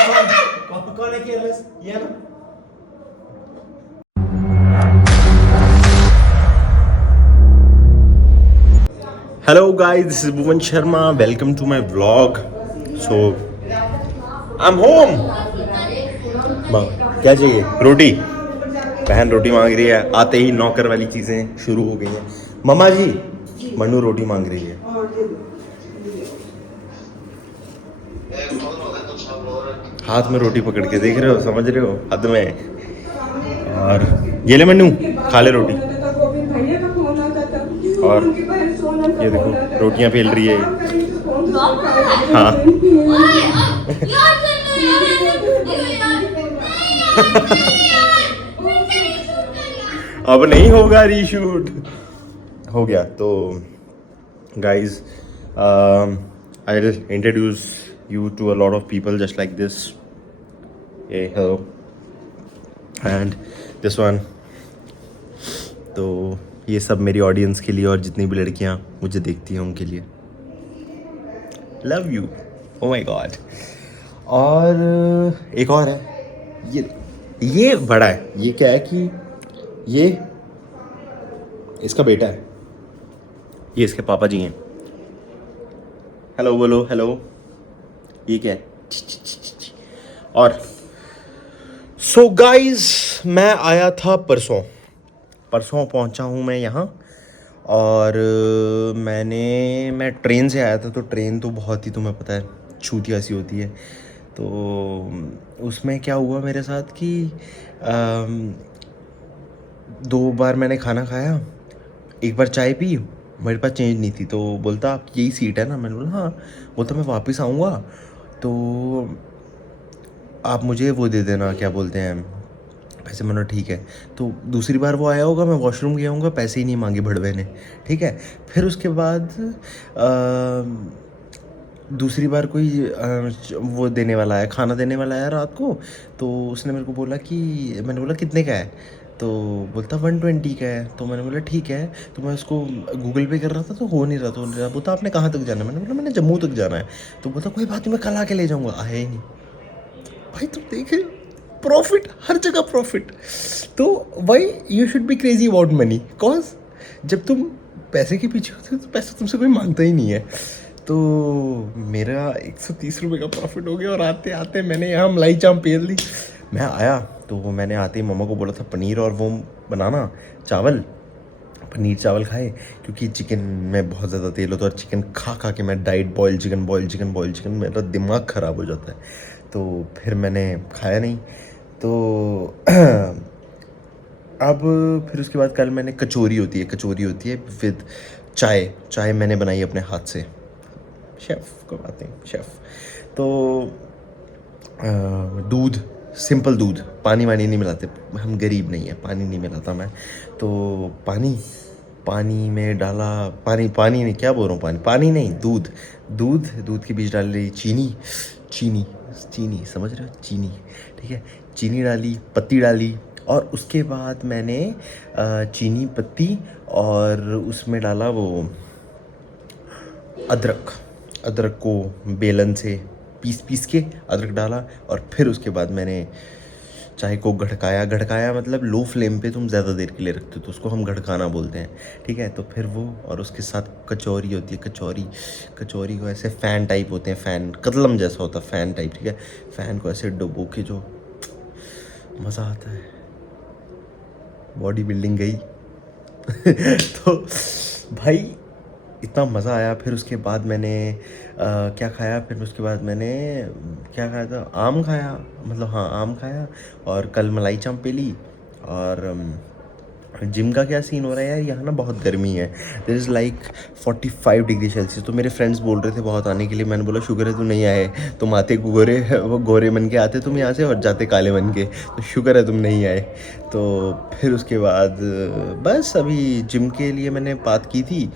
कौन है केयरलेस? ये ना। Hello guys, this is Bhuvan Sharma. Welcome to my vlog. So I'm home. क्या चाहिए? रोटी। बहन रोटी मांग रही है। आते ही नौकर वाली चीजें शुरू हो गई हैं। मम्मा जी, मन्नू रोटी मांग रही है। हाथ में रोटी पकड़ के देख रहे हो, समझ रहे हो, हद में। और ये ले मन्नू, खा ले रोटी। और ये देखो रोटियां बेल रही है। हाँ। अब नहीं होगा रीशूट। हो गया तो guys, I will introduce you to a lot of people just like this. Hey, hello. And this one. तो ये सब मेरी ऑडियंस के लिए और जितनी भी लड़कियां मुझे देखती हैं उनके लिए। Love you. Oh my God. और एक और है, ये बड़ा है। ये क्या है कि ये इसका बेटा है, ये इसके पापा जी हैं। हेलो बोलो, हेलो। ये क्या है? और सो गाइज, मैं आया था परसों पहुंचा हूँ मैं यहाँ। और मैं ट्रेन से आया था। तो ट्रेन तो बहुत ही, तुम्हें पता है, छूतिया सी होती है। तो उसमें क्या हुआ मेरे साथ कि 2 बार मैंने खाना खाया, एक बार चाय पी, मेरे पास चेंज नहीं थी। तो बोलता आपकी यही सीट है ना? मैंने बोला हाँ। बोलता मैं वापस आऊँगा तो आप मुझे वो दे देना, क्या बोलते हैं, पैसे। मैंने ठीक है। तो दूसरी बार वो आया होगा, मैं वॉशरूम गया हूँगा, पैसे ही नहीं मांगे भड़वे ने, ठीक है। फिर उसके बाद दूसरी बार कोई वो देने वाला है, खाना देने वाला है रात को। तो उसने मेरे को बोला कि, मैंने बोला कितने का है? तो बोलता 120 का है। तो मैंने बोला ठीक है। तो मैं उसको गूगल पे कर रहा था तो हो नहीं रहा। बोलता आपने कहाँ तक जाना है? मैंने बोला मैंने जम्मू तक जाना है। तो बोलता कोई बात नहीं, मैं कल आके ले जाऊँगा। आया ही नहीं। भाई तुम देखे, प्रॉफिट, हर जगह प्रॉफिट। तो why you should be crazy about money, cause जब तुम पैसे के पीछे होते हो तो पैसा तुमसे कोई मांगता ही नहीं है। तो मेरा 130 रुपये का प्रॉफिट हो गया। और आते आते मैंने यहाँ मलाई चाम पेल दी। मैं आया तो मैंने आते ही मम्मा को बोला था पनीर और वो बनाना, चावल, पनीर चावल खाए, क्योंकि चिकन में बहुत ज़्यादा तेल होता है। और चिकन खा खा के मैं डाइट, बॉयल चिकन, मेरा दिमाग ख़राब हो जाता है। तो फिर मैंने खाया नहीं। तो अब फिर उसके बाद कल मैंने कचौरी होती है विद चाय मैंने बनाई अपने हाथ से। शेफ़ को बात नहीं, शेफ़। तो दूध, सिंपल दूध, पानी वानी नहीं मिलाते, हम गरीब नहीं है, पानी नहीं मिलाता मैं। तो पानी में डाला, पानी नहीं, क्या बोल रहा हूँ, पानी नहीं, दूध के बीच डाल रही चीनी, समझ रहे हो, चीनी, ठीक है। चीनी डाली, पत्ती डाली, और उसके बाद मैंने चीनी, पत्ती, और उसमें डाला वो अदरक को बेलन से पीस के अदरक डाला। और फिर उसके बाद मैंने चाय को गढ़काया, मतलब लो फ्लेम पे तुम ज़्यादा देर के लिए रखते हो तो उसको हम गढ़काना बोलते हैं, ठीक है। तो फिर वो, और उसके साथ कचौरी होती है। कचौरी को ऐसे फ़ैन टाइप होते हैं, फ़ैन कतलम जैसा होता है, फ़ैन टाइप, ठीक है। फ़ैन को ऐसे डुबो के जो मज़ा आता है, बॉडी बिल्डिंग गई। तो भाई इतना मज़ा आया। फिर उसके बाद मैंने क्या खाया, फिर उसके बाद मैंने क्या खाया था, आम खाया, मतलब हाँ आम खाया। और कल मलाई चाप पी ली। और जिम का क्या सीन हो रहा है यार, यहाँ ना बहुत गर्मी है। This is like 45 degree Celsius. तो मेरे फ्रेंड्स बोल रहे थे बहुत आने के लिए। मैंने बोला शुक्र है तुम नहीं आए, तुम आते गोरे बन के आते तुम यहाँ से, और जाते काले बन के। तो शुक्र है तुम नहीं आए। तो फिर उसके बाद बस अभी जिम के लिए मैंने बात की थी।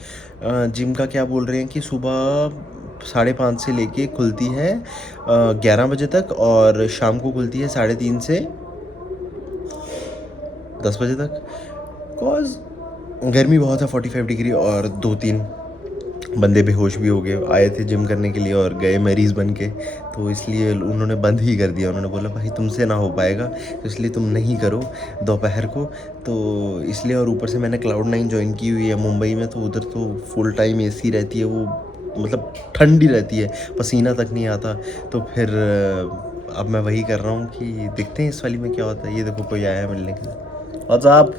जिम का क्या बोल रहे हैं कि सुबह 5:30 से लेके खुलती है 11 बजे तक, और शाम को खुलती है 3:30 से 10 बजे तक। बिकॉज गर्मी बहुत है, 45 डिग्री, और 2-3 बंदे बेहोश भी हो गए, आए थे जिम करने के लिए और गए मरीज़ बन के, तो इसलिए उन्होंने बंद ही कर दिया। उन्होंने बोला भाई तुमसे ना हो पाएगा, तो इसलिए तुम नहीं करो दोपहर को, तो इसलिए। और ऊपर से मैंने Cloud9 ज्वाइन की हुई है मुंबई में, तो उधर तो फुल टाइम AC रहती है, वो मतलब ठंडी रहती है, पसीना तक नहीं आता। तो फिर अब मैं वही कर रहा हूँ कि देखते हैं इस वाली में क्या होता है। ये देखो कोई आया है मिलने के लिए। व्हाट्सअप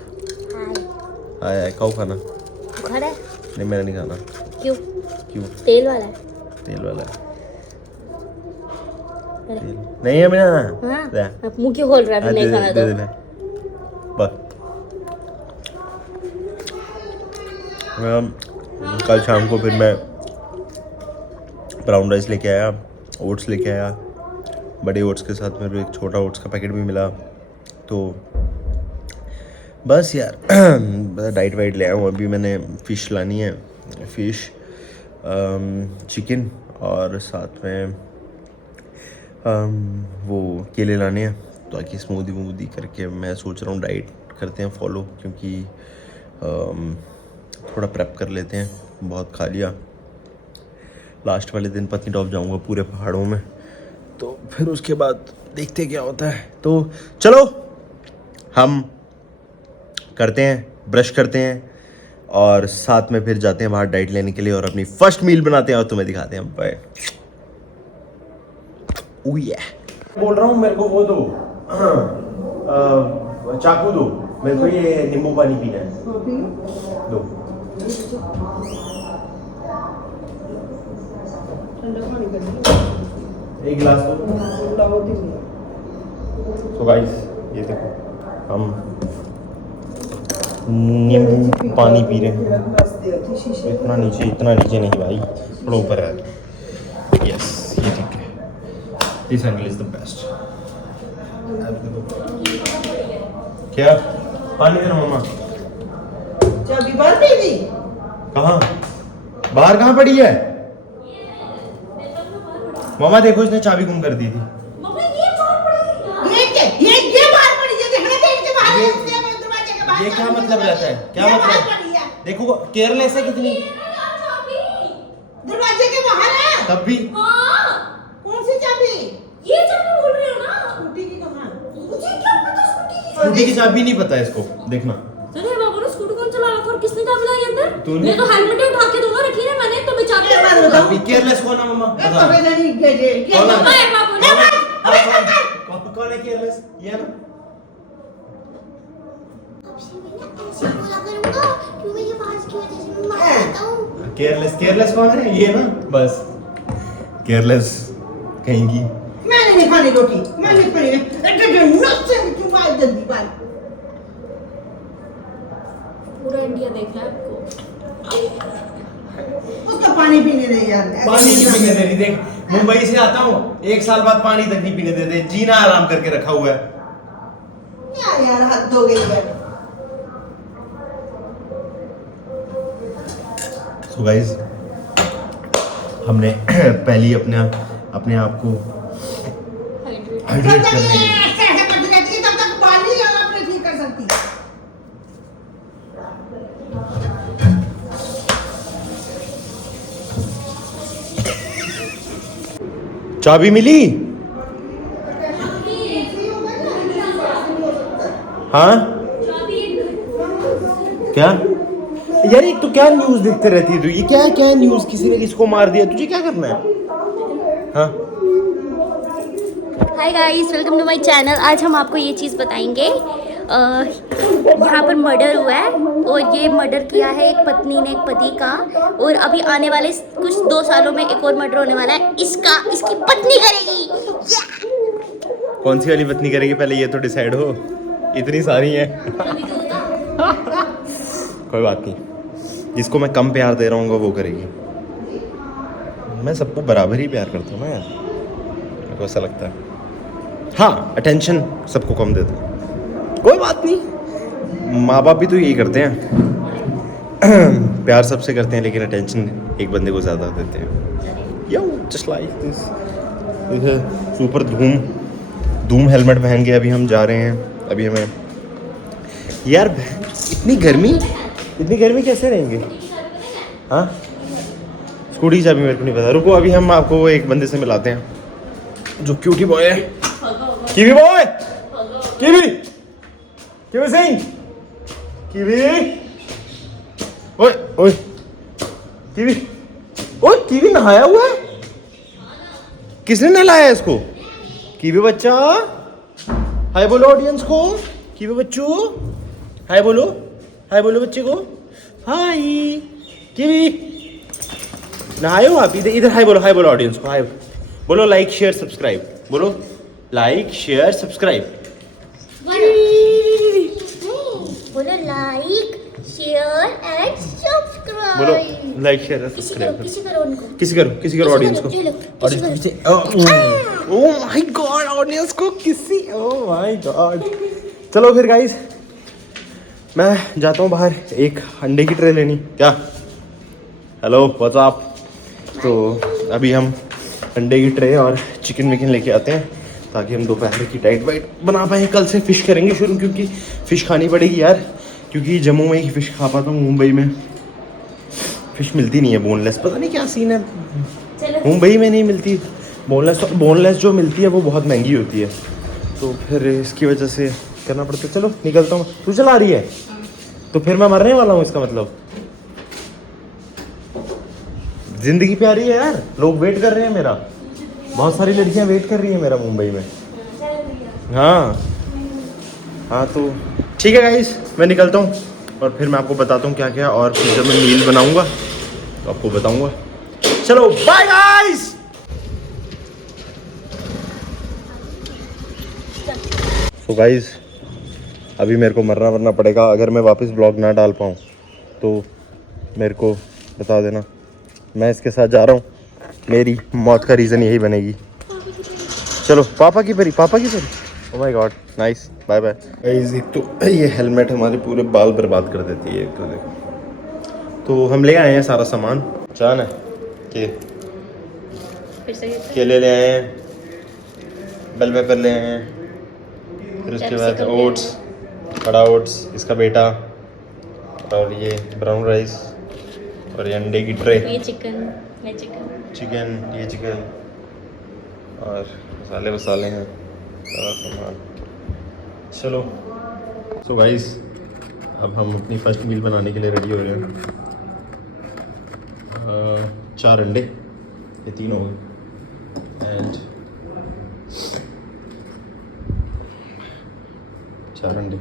आया, खाओ खाना। खाना है? नहीं मैंने नहीं खाना। क्यों? क्यों? तेल वाला है? तेल वाला है। तेल नहीं है मेरा। हाँ? अब मुंह क्यों खोल रहा है? नहीं खाना तो बस। कल शाम को फिर मैं ब्राउन राइस लेके आया, ओट्स लेके आया, बड़े ओट्स के साथ मेरे को एक छोटा ओट्स का पैकेट भी मिला। तो बस यार डाइट वाइट ले आया हूँ। अभी मैंने फ़िश लानी है, फ़िश, चिकन और साथ में वो केले लाने हैं, ताकि स्मूदी वूदी करके मैं सोच रहा हूँ डाइट करते हैं फॉलो, क्योंकि थोड़ा प्रेप कर लेते हैं। बहुत खा लिया, लास्ट वाले दिन पत्नीटॉप जाऊंगा पूरे पहाड़ों में, तो फिर उसके बाद देखते क्या होता है। तो चलो हम करते हैं, ब्रश करते हैं और साथ में फिर जाते हैं बाहर डाइट लेने के लिए और अपनी फर्स्ट मील बनाते हैं और तुम्हें दिखाते हैं। बाय। बोल रहा हूँ मेरे को वो दो, चाकू दो मेरे को, ये नींबू पानी पीना है, दो। एक गिलास दो। तो गाइस ये देखो हम नींबू पानी पी रहे हैं। इतना नीचे नहीं भाई, थोड़ा ऊपर है। यस ये ठीक है, this angle is the best. क्या पानी दे रहा मम्मा? चाबी बाहर पड़ी थी? कहाँ? बाहर कहाँ पड़ी है मामा? देखो इसने चाबी गुम कर दी थी। ये क्या मतलब रहता है? क्या मतलब? देखो केयरलेस है कितनी। दरवाजे के बाहर है। तब भी कौन सी चाबी? ये चाबी बोल रही हो ना? स्कूटी की कहाँ? मुझे क्या पता स्कूटी की? स्कूटी की चाबी नहीं पता है इसको, देखना। चलिए बाबू ने स्कूटी कौन चला रहा था और किसने चाबी लाई अंदर? तूने? मैं तो हेलमेट उठा के दूंगा, रखी है मैंने, तो मैं चाबी चाबी केयरलेस कौन है मम्मा? बता। कौन है? कौन है केयरलेस? ये है ना? केयरलेस कौन है? ये ना, बस केयरलेस कहेंगी। मैंने नहीं खानी रोटी, मैंने खानी जल्दी बाल। पूरा इंडिया देख रहा है आपको। उसका पानी पीने दे यार। पानी नहीं पीने दे रही। देख मुंबई से आता हूँ, 1 साल बाद पानी तक नहीं पीने देते, जीना आराम करके रखा हुआ है। यार हद हो गई है। सो गाइस हमने पहली अपने आप को हाइड्रेट करने के लिए तब तक बाल नहीं आपने ठीक कर सकती। चाबी मिली? हाँ क्या यार, एक तो क्या न्यूज़ देखते रहती है तू? ये क्या न्यूज़, किसी ने किसको मार दिया, तुझे क्या करना है? हाँ hi guys, welcome to my channel. आज हम आपको ये चीज़ बताएंगे। यहाँ पर मर्डर हुआ है और ये मर्डर किया है एक पत्नी ने एक पति का, और अभी आने वाले कुछ 2 सालों में एक और मर्डर होने वाला है। इसकी पत्नी करेगी। कौन सी वाली पत्नी करेगी पहले ये तो डिसाइड हो, इतनी सारी हैं। कोई बात नहीं, जिसको मैं कम प्यार दे रहा हूँ वो करेगी। मैं सबको बराबर ही प्यार करता हूँ ना यार, मेरे को ऐसा लगता है। हाँ अटेंशन सबको कम देता हूँ, कोई बात नहीं, माँ बाप भी तो यही करते हैं। प्यार सबसे करते हैं लेकिन अटेंशन एक बंदे को ज़्यादा देते हैं। यो जस्ट लाइक दिस। इधर सुपर धूम हेलमेट पहन के अभी हम जा रहे हैं। अभी हमें यार इतनी गर्मी कैसे रहेंगे? हाँ स्कूटी की चाबी मेरे को नहीं पता। रुको अभी हम आपको एक बंदे से मिलाते हैं जो क्यूटी बॉय है। Kiwi boy, kiwi, kiwi Singh, kiwi, ओए ओए, कीवी, ओए कीवी नहाया हुआ है। किसने नहलाया इसको? कीवी बच्चा, हाय बोलो ऑडियंस को। कीवी बच्चू, हाय बोलो, हाय बोलो बच्चे को, हाय। कीवी नहाए हो आप? इधर इधर हाय बोलो, हाय बोलो ऑडियंस को, हाय बोलो। लाइक शेयर सब्सक्राइब बोलो, लाइक शेयर सब्सक्राइब बोलो लाइक शेयर एंड सब्सक्राइब। बोलो लाइक शेयर किसी सब्सक्राइब। करो उनको। किसी करो ऑडियंस को। किसी करो। पीछे ओह माय गॉड ऑडियंस को किसी, ओह माय गॉड। चलो फिर गाइस मैं जाता हूँ बाहर एक अंडे की ट्रे लेनी। क्या हेलो व्हाट्सअप। तो अभी हम अंडे की ट्रे और चिकन विकन लेके आते हैं ताकि हम दोपहर की डाइट वाइट बना पाएँ। कल से फ़िश करेंगे शुरू, क्योंकि फ़िश खानी पड़ेगी यार, क्योंकि जम्मू में ही फ़िश खा पाता हूँ, मुंबई में फ़िश मिलती नहीं है बोनलेस। पता नहीं क्या सीन है, मुंबई में नहीं मिलती बोनलेस। बोनलेस जो मिलती है वो बहुत महंगी होती है, तो फिर इसकी वजह से करना पड़ता है। चलो निकलता हूँ। तू चला रही है तो फिर मैं मरने वाला हूँ, इसका मतलब। जिंदगी प्यारी है यार, लोग वेट कर रहे हैं मेरा, बहुत सारी लड़कियां वेट कर रही हैं मेरा मुंबई में। हाँ हाँ तो ठीक है गाइस, मैं निकलता हूँ और फिर मैं आपको बताता हूँ क्या क्या, और फिर जब मैं मील बनाऊँगा तो आपको बताऊँगा। चलो बाय गाइस। तो गाइस अभी मेरे को मरना पड़ेगा। अगर मैं वापस ब्लॉग ना डाल पाऊँ तो मेरे को बता देना, मैं इसके साथ जा रहा हूँ। मेरी मौत का रीज़न यही बनेगी। चलो पापा की परी, पापा की परी। Oh my god nice, bye bye. Guys एक तो ये हेलमेट हमारे पूरे बाल बर्बाद कर देती है एक तो देखो। तो हम ले आए हैं सारा सामान। जान है केले ले आए हैं, बेल पेपर ले आए हैं, फिर उसके बाद ओट्स, बड़ा ओट्स, इसका बेटा, और ये ब्राउन राइस, और ये अंडे की ट्रे, ये चिकन, मैं चिकन, ये चिकन, और मसाले वसाले हैं सारा सामान। चलो सो गाइस अब हम अपनी फर्स्ट मील बनाने के लिए रेडी हो रहे हैं। 4 अंडे, ये 3 हो गए, एंड 4 अंडे।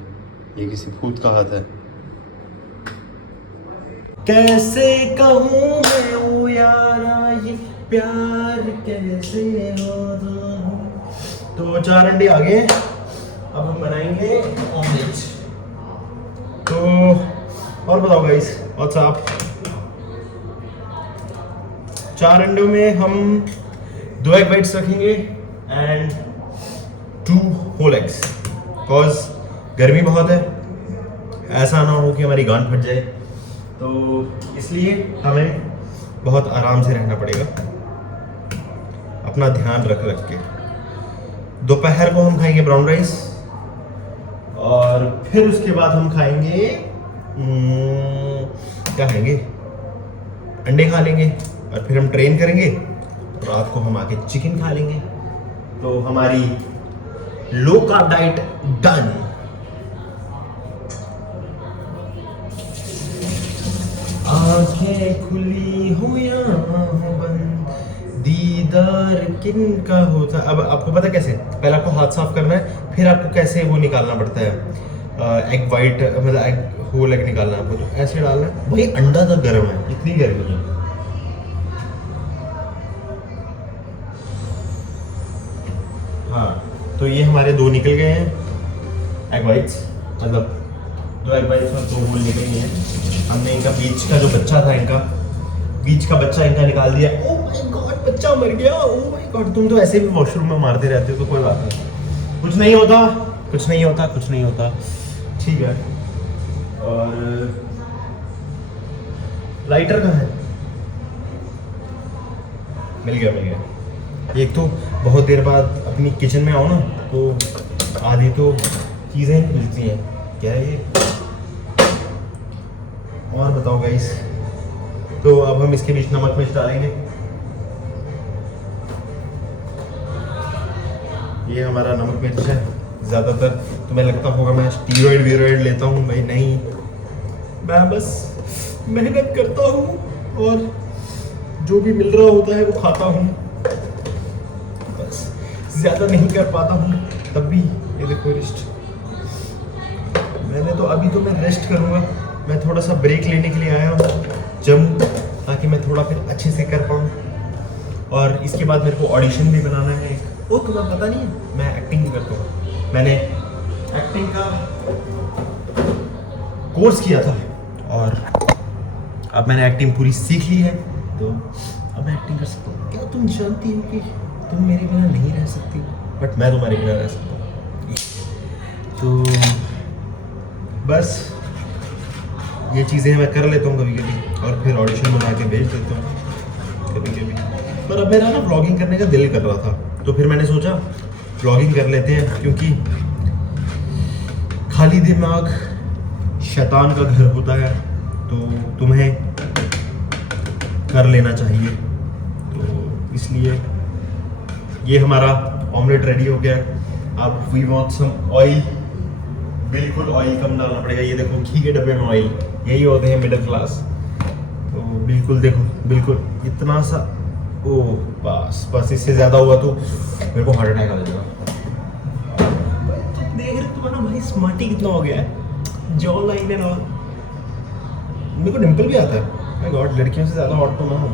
ये किसी भूत का हाथ है। कैसे कहूँ मैं ओ यारा ये प्यार कैसे होता है। तो 4 अंडे आ गए, अब हम बनाएंगे ऑमलेट। तो और बताओ गाइस व्हाट्स अप। 4 अंडों में हम 2 एग वाइट्स रखेंगे एंड 2 होल एग्स, बिकॉज गर्मी बहुत है, ऐसा ना हो कि हमारी गांड फट जाए, तो इसलिए हमें बहुत आराम से रहना पड़ेगा, अपना ध्यान रख के। दोपहर को हम खाएंगे ब्राउन राइस, और फिर उसके बाद हम खाएंगे क्या खाएंगे, अंडे खा लेंगे, और फिर हम ट्रेन करेंगे, रात को हम आके चिकन खा लेंगे। तो हमारी लो कार्ब डाइट डन। आंखें खुली हो या बंद, दीदार किन का होता। अब आपको पता कैसे, पहले आपको हाथ साफ करना है, फिर आपको कैसे वो निकालना पड़ता है, एग वाइट, मतलब एग होल एग निकालना है आपको। तो ऐसे डालना है। भाई अंडा तो गर्म है, इतनी गर्मी है। हाँ तो ये हमारे 2 निकल गए हैं एग वाइट्स, मतलब 2 एग वाइट्स और 2 होल निकल गए हैं। हमने इनका बीच का जो बच्चा था, इनका बीच का बच्चा इनका निकाल दिया। ओह माय गॉड बच्चा मर गया। ओह माय गॉड, तुम तो ऐसे भी वॉशरूम में मारते रहते हो, तो कोई बात नहीं, कुछ नहीं होता, कुछ नहीं होता, कुछ नहीं होता, ठीक है। और लाइटर कहाँ है? मिल गया। एक तो बहुत देर बाद अपनी किचन में आओ ना, तो आधी तो चीज़ें मिलती हैं। क्या है ये? और बताओ गाइस, तो अब हम इसके बीच नमक मिर्च डालेंगे। ये हमारा नमक मिर्च है। ज़्यादातर तुम्हें लगता होगा मैं स्टीरॉइड वीरॉइड लेता हूँ, भाई नहीं, मैं बस मेहनत करता हूँ और जो भी मिल रहा होता है वो खाता हूँ, बस ज़्यादा नहीं कर पाता हूँ। तब भी ये देखो रिस्ट, मैंने तो अभी तो मैं रेस्ट करूँगा, मैं थोड़ा सा ब्रेक लेने के लिए आया हूँ जम्मू, ताकि मैं थोड़ा फिर अच्छे से कर पाऊँ। और इसके बाद मेरे को ऑडिशन भी बनाना है एक। वो तुम्हें पता नहीं है मैं एक्टिंग भी करता हूँ, मैंने एक्टिंग का कोर्स किया था और अब मैंने एक्टिंग पूरी सीख ली है, तो अब मैं एक्टिंग कर सकता हूँ। क्या तुम जानती हो कि तुम मेरे बिना नहीं रह सकती, बट मैं तुम्हारे बिना रह सकता हूँ। तो बस ये चीज़ें मैं कर लेता हूँ कभी कभी और फिर ऑडिशन बना के भेज देता हूँ कभी कभी। पर अब मेरा ना व्लॉगिंग करने का दिल कर रहा था, तो फिर मैंने सोचा व्लॉगिंग कर लेते हैं, क्योंकि खाली दिमाग शैतान का घर होता है, तो तुम्हें कर लेना चाहिए। तो इसलिए ये हमारा ऑमलेट रेडी हो गया है। अब वी वांट सम ऑयल, बिल्कुल ऑयल कम डालना पड़ेगा। ये देखो घी के डब्बे में ऑयल, यही होते हैं मिडिल क्लास। तो बिल्कुल देखो, बिल्कुल इतना सा, ओ बस बस, इससे ज़्यादा हुआ तो मेरे को हार्ट अटैक आ जाएगा। देख रहे तुम्हारा भाई स्मार्टी कितना हो गया है, जॉ लाइन एंड ऑल। मेरे को डिम्पल भी आता है, माय गॉड, लड़कियों से ज़्यादा हॉट तो मैं हूँ,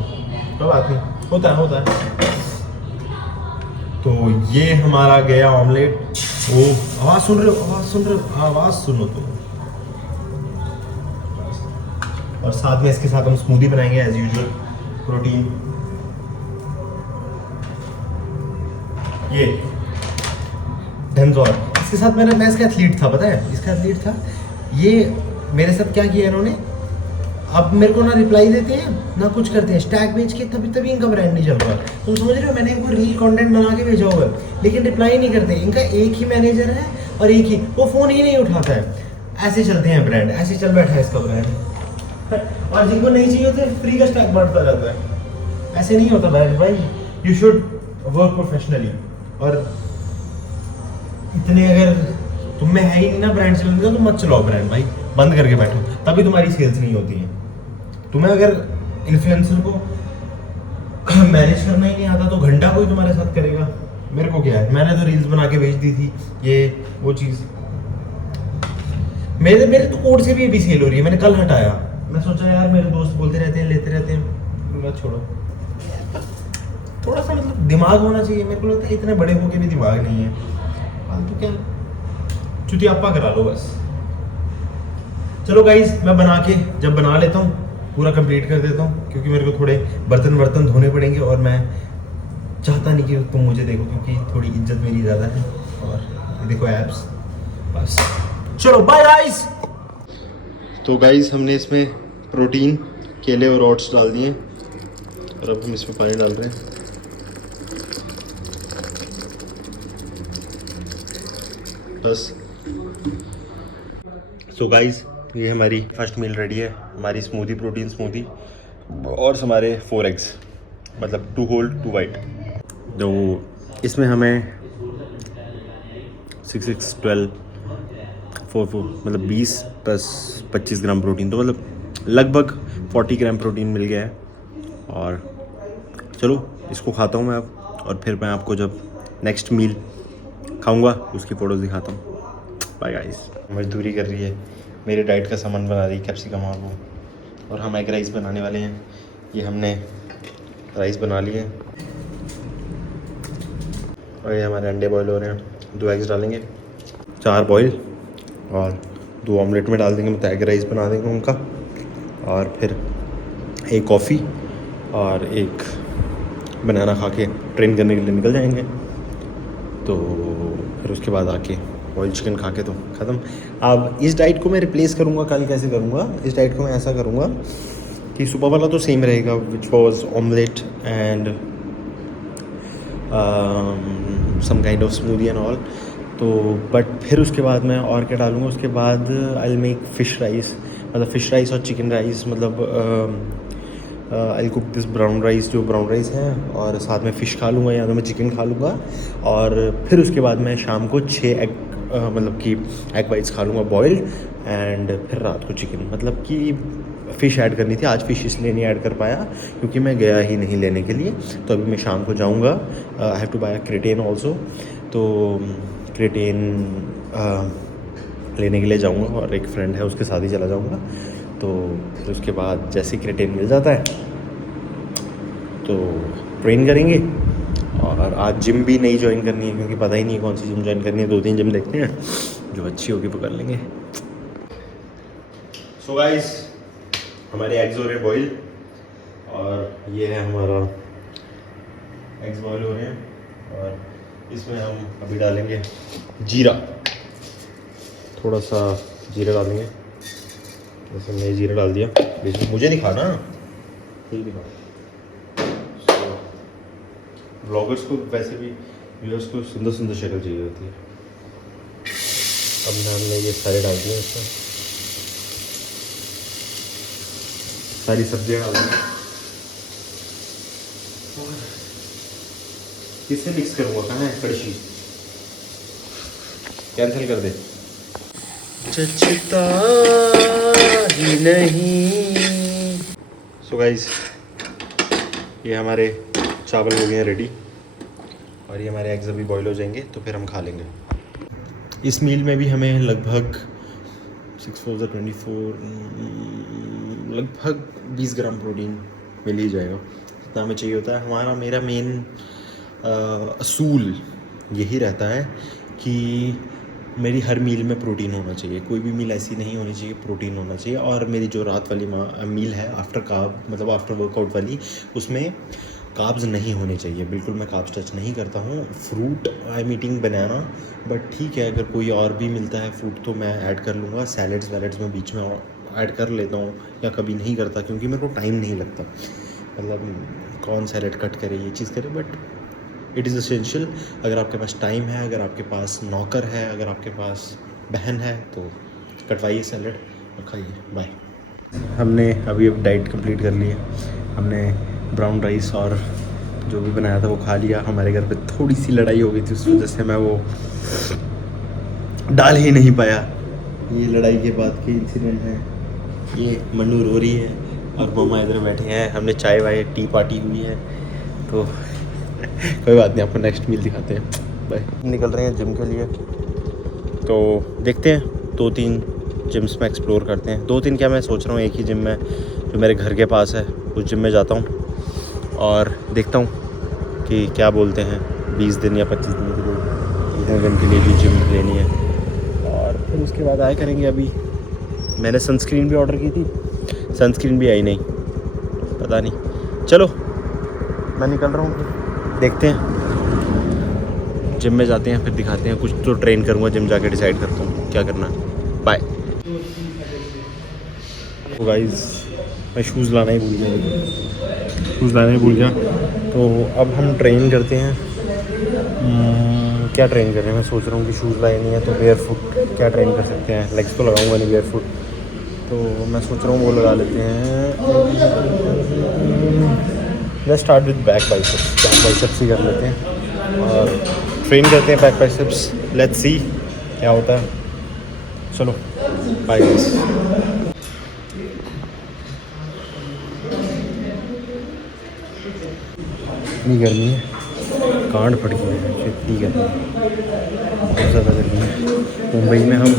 कोई बात नहीं, होता है। तो ये हमारा गया ऑमलेट। ओ आवाज़ सुन रहे हो, आवाज़ सुनो तो। और साथ में इसके साथ हम स्मूदी बनाएंगे एज यूजुअल, प्रोटीन। ये धनजौर, इसके साथ मैं इसका एथलीट था, पता है, इसका एथलीट था। ये मेरे साथ क्या किया इन्होंने, अब मेरे को ना रिप्लाई देते हैं ना कुछ करते हैं, स्टैक बेच के तभी इनका ब्रांड नहीं चल रहा। तुम समझ रहे हो, मैंने इनको रील कंटेंट बना के भेजा हुआ है, लेकिन रिप्लाई नहीं करते। इनका एक ही मैनेजर है और एक ही, वो फ़ोन ही नहीं उठाता है। ऐसे चलते हैं ब्रांड, ऐसे चल बैठा है इसका ब्रांड। और जिनको नहीं चाहिए होते फ्री का स्टैक बांटता रहता है। ऐसे नहीं होता ब्रांड भाई, यू शुड वर्क प्रोफेशनली। और इतने अगर तुम में है ही नहीं ना ब्रांड चलाने का, तो मत चलाओ ब्रांड भाई, बंद करके बैठो, तभी तुम्हारी सेल्स नहीं होती है। तुम्हें अगर इन्फ्लुएंसर को मैनेज करना ही नहीं आता तो घंटा कोई तुम्हारे साथ करेगा। मेरे को क्या है, मैंने तो रील्स बना के भेज दी थी, ये वो चीज़। मेरे तो कोड से भी अभी सेल हो रही है, मैंने कल हटाया। मैं सोचा यार मेरे दोस्त बोलते रहते हैं, लेते रहते हैं, मैं छोड़ो। थोड़ा सा मतलब दिमाग होना चाहिए। मेरे को लगता है इतने बड़े होके भी दिमाग नहीं है, फालतू क्या चुतियाप्पा करा लो बस। चलो गाइज, मैं जब बना लेता हूँ पूरा कंप्लीट कर देता हूँ, क्योंकि मेरे को थोड़े बर्तन धोने पड़ेंगे और मैं चाहता नहीं कि तुम मुझे देखो, क्योंकि थोड़ी इज्जत मेरी ज़्यादा है। और ये देखो एप्स, बस चलो बाय गाइज। तो गाइज हमने इसमें प्रोटीन, केले और ओट्स डाल दिए और अब हम इसमें पानी डाल रहे हैं। बस सो गाइज, ये हमारी फर्स्ट मील रेडी है, हमारी स्मूदी, प्रोटीन स्मूदी और हमारे 4 एग्स, मतलब 2 होल 2 वाइट। तो इसमें हमें 6 6 12 4 4 मतलब 20 प्लस 25 ग्राम प्रोटीन, तो मतलब लगभग 40 ग्राम प्रोटीन मिल गया है। और चलो इसको खाता हूँ मैं अब, और फिर मैं आपको जब नेक्स्ट मील खाऊंगा उसकी फ़ोटोज़ दिखाता हूँ। Bye guys. मजदूरी कर रही है, मेरे डाइट का सामान बना रही है कैप्सिकम और वो, और हम एग राइस बनाने वाले हैं। ये हमने राइस बना लिए और ये हमारे अंडे बॉईल हो रहे हैं। 2 एग्स डालेंगे, 4 बॉईल और 2 ऑमलेट में डाल देंगे, मतलब एग राइस बना देंगे उनका। और फिर एक कॉफ़ी और एक बनाना खा के ट्रेन करने के लिए निकल जाएंगे। तो फिर उसके बाद आके बॉइल्ड चिकन खा के तो ख़त्म। अब इस डाइट को मैं रिप्लेस करूँगा, कल कैसे करूँगा, इस डाइट को मैं ऐसा करूँगा कि सुबह वाला तो सेम रहेगा, which was omelette and some kind of smoothie and all. तो बट फिर उसके बाद मैं और क्या डालूँगा, उसके बाद I will make fish rice, मतलब फ़िश राइस और चिकन राइस, मतलब I cook this brown rice, जो ब्राउन राइस है, और साथ में फ़िश खा लूँगा या तो मैं चिकन खा लूँगा, और फिर उसके बाद मैं शाम को 6 एग मतलब कि एग वाइट्स खा लूँगा बॉइल्ड, एंड फिर रात को चिकन। मतलब कि फ़िश ऐड करनी थी, आज फ़िश इसलिए नहीं ऐड कर पाया क्योंकि मैं गया ही नहीं लेने के लिए। तो अभी मैं शाम को जाऊँगा, I have to buy creatine also, तो क्रेटेन लेने के लिए जाऊँगा, और एक फ्रेंड है उसके साथ ही चला जाऊँगा। तो फिर उसके बाद जैसे क्रेटेन मिल जाता है तो ट्रेन करेंगे। और आज जिम भी नहीं ज्वाइन करनी है क्योंकि पता ही नहीं है कौन सी जिम ज्वाइन करनी है, 2-3 जिम देखते हैं, जो अच्छी होगी वो कर लेंगे। सो गाइस, हमारे एग्स हो रहे हैं बॉईल, और ये है हमारा एग्स बॉईल हो रहे हैं, और इसमें हम अभी डालेंगे जीरा, थोड़ा सा जीरा डालेंगे। जैसे मैंने जीरा डाल दिया, लेकिन मुझे नहीं खाना, ठीक नहीं खाना। ब्लॉगर्स को वैसे भी व्यूअर्स को सुंदर सुंदर शक्ल चाहिए होती है। अब हमने ये सारे डाल दिए, इसमें सारी सब्जियां डाल दी। किससे मिक्स करूँगा, कहाँ है कड़छी, कैंसिल कर दे। चचता ही नहीं। सो गाइस, ये हमारे चावल हो गए हैं रेडी, और ये हमारे एग्स अभी बॉईल हो जाएंगे तो फिर हम खा लेंगे। इस मील में भी हमें लगभग 6 4 24 लगभग 20 ग्राम प्रोटीन मिल ही जाएगा, जितना हमें चाहिए होता है। मेरा मेन असूल यही रहता है कि मेरी हर मील में प्रोटीन होना चाहिए, कोई भी मील ऐसी नहीं होनी चाहिए, प्रोटीन होना चाहिए। और मेरी जो रात वाली मील है आफ्टर कार्ब, मतलब आफ्टर वर्कआउट वाली, उसमें कार्ब्स नहीं होने चाहिए, बिल्कुल मैं कार्ब्स टच नहीं करता हूँ। Fruit I am eating banana, but ठीक है अगर कोई और भी मिलता है फ्रूट तो मैं ऐड कर लूँगा। सैलड्स वैलड्स में बीच में ऐड कर लेता हूँ, या कभी नहीं करता क्योंकि मेरे को टाइम नहीं लगता, मतलब कौन सैलड कट करे ये चीज़ करे, बट इट इज़ एसेंशियल। अगर आपके पास टाइम है, अगर आपके पास नौकर है, अगर आपके पास बहन है तो कटवाइए सैलड और खाइए। बाय। हमने अभी डाइट कंप्लीट कर ली है, हमने ब्राउन राइस और जो भी बनाया था वो खा लिया। हमारे घर पे थोड़ी सी लड़ाई हो गई थी, उस वजह से मैं वो डाल ही नहीं पाया। ये लड़ाई के बाद के इंसिडेंट है। ये मन्नू रो रही है और मम्मा इधर बैठे हैं, हमने चाय वाय टी पार्टी हुई है, तो कोई बात नहीं, आपको नेक्स्ट मील दिखाते हैं। बाय। निकल रहे हैं जिम के लिए, तो देखते हैं 2-3 जिम्स में एक्सप्लोर करते हैं। 2-3 क्या, मैं सोच रहा हूँ एक ही जिम में जो मेरे घर के पास है उस जिम में जाता हूँ और देखता हूँ कि क्या बोलते हैं, 20 दिन या 25 दिन के लिए, इतने दिन के लिए जो जिम लेनी है, और फिर उसके बाद आया करेंगे। अभी मैंने सनस्क्रीन भी ऑर्डर की थी, सनस्क्रीन भी आई नहीं, पता नहीं। चलो मैं निकल रहा हूँ, देखते हैं जिम में जाते हैं, फिर दिखाते हैं। कुछ तो ट्रेन करूँगा, जिम जाके डिसाइड करता हूँ क्या करना है। बाय। तो गाइस, मैं शूज़ लाना ही भूल गया, तो अब हम ट्रेन करते हैं। क्या ट्रेन कर रहे हैं, मैं सोच रहा हूँ कि शूज़ लाए नहीं है तो बेयर फुट क्या ट्रेन कर सकते हैं। लेग्स तो लगाऊंगा नहीं बेयर फुट, तो मैं सोच रहा हूँ वो लगा लेते हैं। Let's start with back biceps ही कर लेते हैं और ट्रेन करते हैं बैक बाइसेप्स। लेट्स सी क्या होता है। चलो बाय गाइस। इतनी गर्मी है, कांड फट गई है, इतनी गर्मी है, बहुत ज़्यादा गर्मी है। मुंबई में हम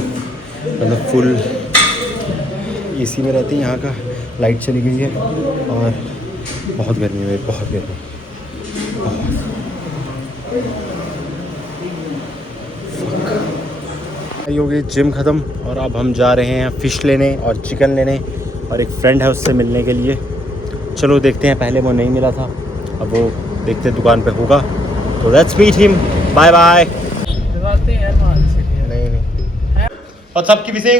मतलब फुल एसी में रहते हैं, यहाँ का लाइट चली गई है और बहुत गर्मी है, बहुत गर्मी, हो गई जिम ख़त्म और अब हम जा रहे हैं फ़िश लेने और चिकन लेने, और एक फ्रेंड है उससे मिलने के लिए। चलो देखते हैं, पहले वो नहीं मिला था, अब वो देखते हैं दुकान पे होगा तो let's meet him. Bye bye. नहीं और सब की सिंह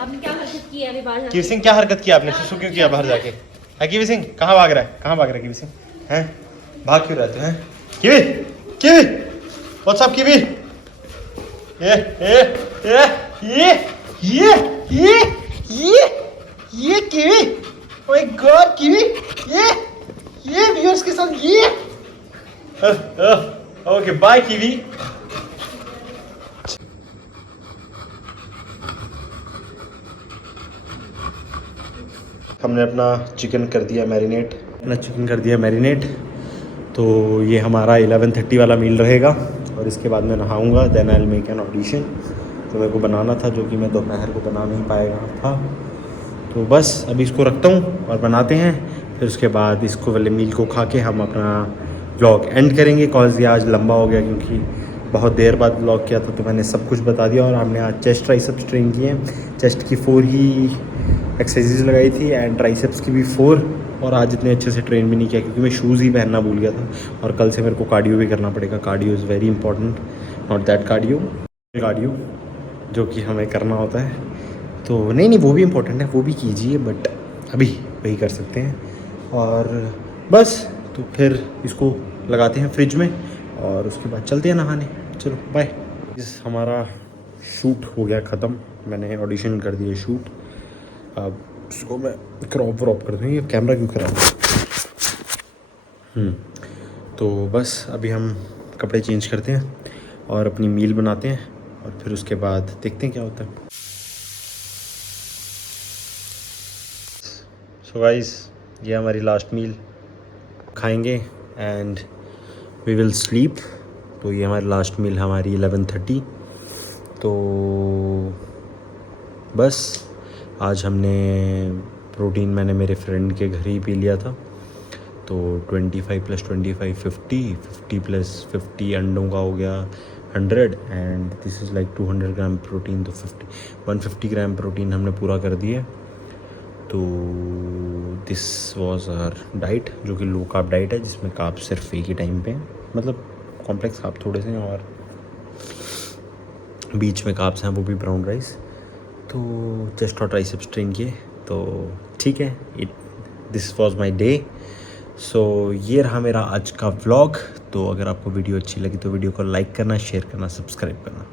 आपने क्या हरकत की है अभी बाहर जाके? की सिंह क्या हरकत किया आपने? सुसु क्यों किया बाहर जाके? है की सिंह कहाँ भाग रहा है? कहाँ भाग रहा है की सिंह? हैं भाग क्यों रहते हैं? Kiwi Kiwi what's up Kiwi? ये कीवी ओए गॉड कीवी, ये व्यूअर्स के साथ ये ओके बाय कीवी। हमने अपना चिकन कर दिया मैरिनेट, तो ये हमारा 11:30 वाला मील रहेगा और इसके बाद मैं नहाऊंगा, then I will make an audition. तो मेरे को बनाना था जो कि मैं दोपहर को बना नहीं पाएगा था, तो बस अभी इसको रखता हूँ और बनाते हैं। फिर उसके बाद इसको वाले मील को खा के हम अपना व्लॉग एंड करेंगे। कॉज ये आज लंबा हो गया क्योंकि बहुत देर बाद व्लॉग किया था, तो मैंने सब कुछ बता दिया। और हमने आज चेस्ट ट्राइसेप्स ट्रेन किए हैं, चेस्ट की 4 ही एक्सरसाइजेज लगाई थी एंड ट्राइसेप्स की भी 4। और आज इतने अच्छे से ट्रेन भी नहीं किया क्योंकि मैं शूज़ ही पहनना भूल गया था। और कल से मेरे को कार्डियो भी करना पड़ेगा। Cardio is very important, not that cardio जो कि हमें करना होता है। तो नहीं वो भी इम्पोर्टेंट है, वो भी कीजिए, बट अभी वही कर सकते हैं। और बस तो फिर इसको लगाते हैं फ्रिज में और उसके बाद चलते हैं नहाने। चलो बाय। इस हमारा शूट हो गया ख़त्म, मैंने ऑडिशन कर दिया शूट। अब इसको मैं क्रॉप कर दूँ, ये कैमरा क्यों खराब है। तो बस अभी हम कपड़े चेंज करते हैं और अपनी मील बनाते हैं और फिर उसके बाद देखते हैं क्या होता है। सो गाइस, ये हमारी लास्ट मील खाएंगे एंड वी विल स्लीप। तो ये हमारी लास्ट मील हमारी 11:30। तो बस आज हमने प्रोटीन मैंने मेरे फ्रेंड के घर ही पी लिया था। तो 25 + 25 50 + 50 अंडों का हो गया 100 and this is like 200 gram protein. तो 150 ग्राम प्रोटीन हमने पूरा कर दिया। तो दिस वाज आवर डाइट, जो कि लो कार्ब डाइट है, जिसमें कार्ब सिर्फ एक ही टाइम पे है, मतलब कॉम्प्लेक्स कार्ब थोड़े से हैं और बीच में कार्ब्स हैं, वो भी ब्राउन राइस। तो चेस्ट और ट्राइसेप्स ट्रेन किए, तो ठीक है। This was my day. So ये रहा मेरा आज का व्लॉग। तो अगर आपको वीडियो अच्छी लगी तो वीडियो को लाइक करना, शेयर करना, सब्सक्राइब करना।